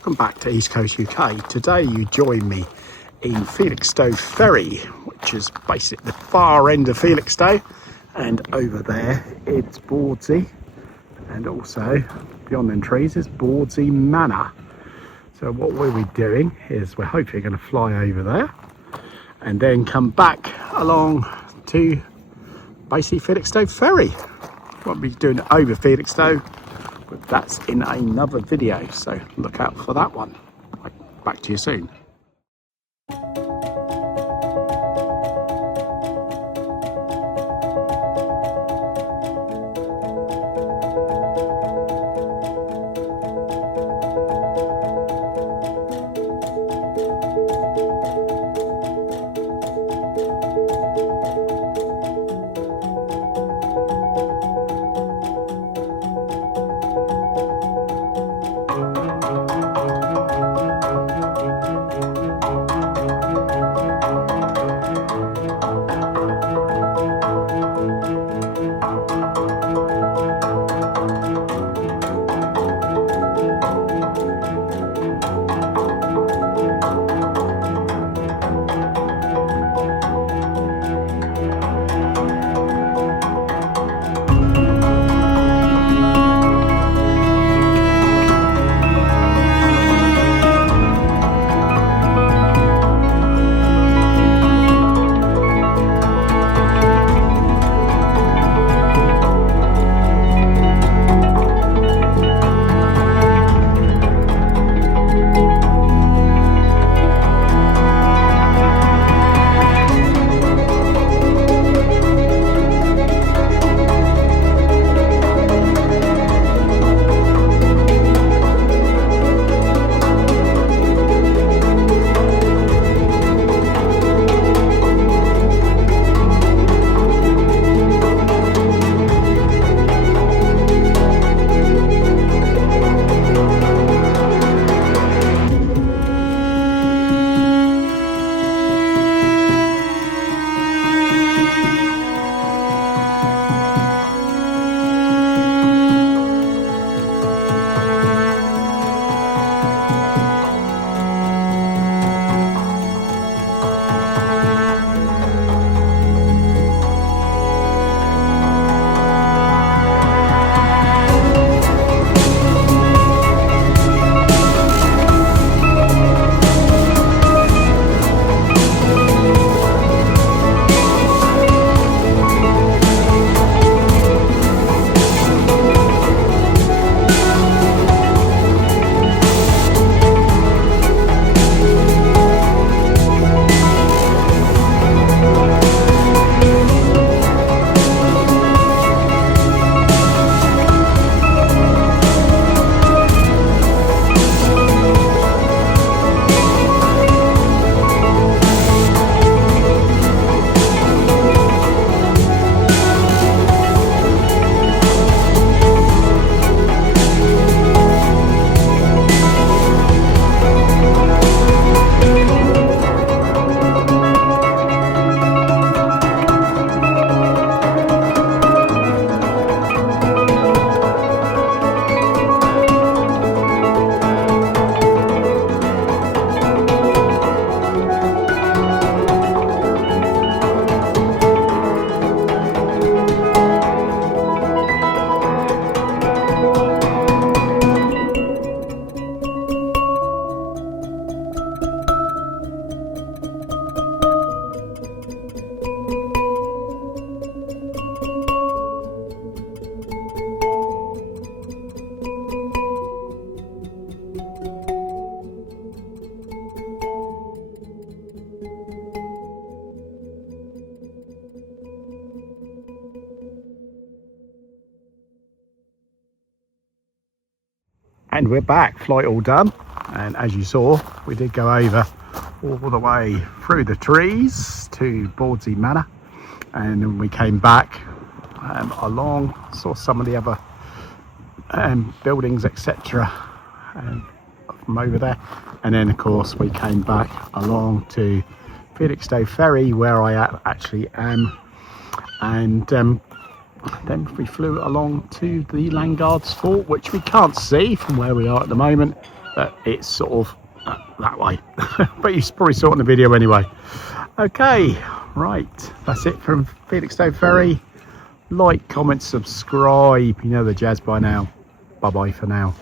welcome back to East Coast UK. Today you join me in Felixstowe Ferry, which is basically the far end of Felixstowe, and over there it's Bawdsey, and also beyond them trees is Bawdsey Manor. So what we'll be doing is we're hopefully going to fly over there and then come back along to basically Felixstowe Ferry. Won't be doing it over Felixstowe, but that's in another video, so look out for that one. Back to you soon. And we're back, flight all done, and as you saw we did go over all the way through the trees to Bawdsey Manor, and then we came back along, saw some of the other buildings etc. From over there, and then of course we came back along to Felixstowe Ferry where I actually am, and then we flew along to the Lazzarus fort, which we can't see from where we are at the moment, but it's sort of that way. But you probably saw it in the video anyway. Okay, right, that's it from Felixstowe Ferry. Like, comment, subscribe, you know the jazz by now. Bye bye for now.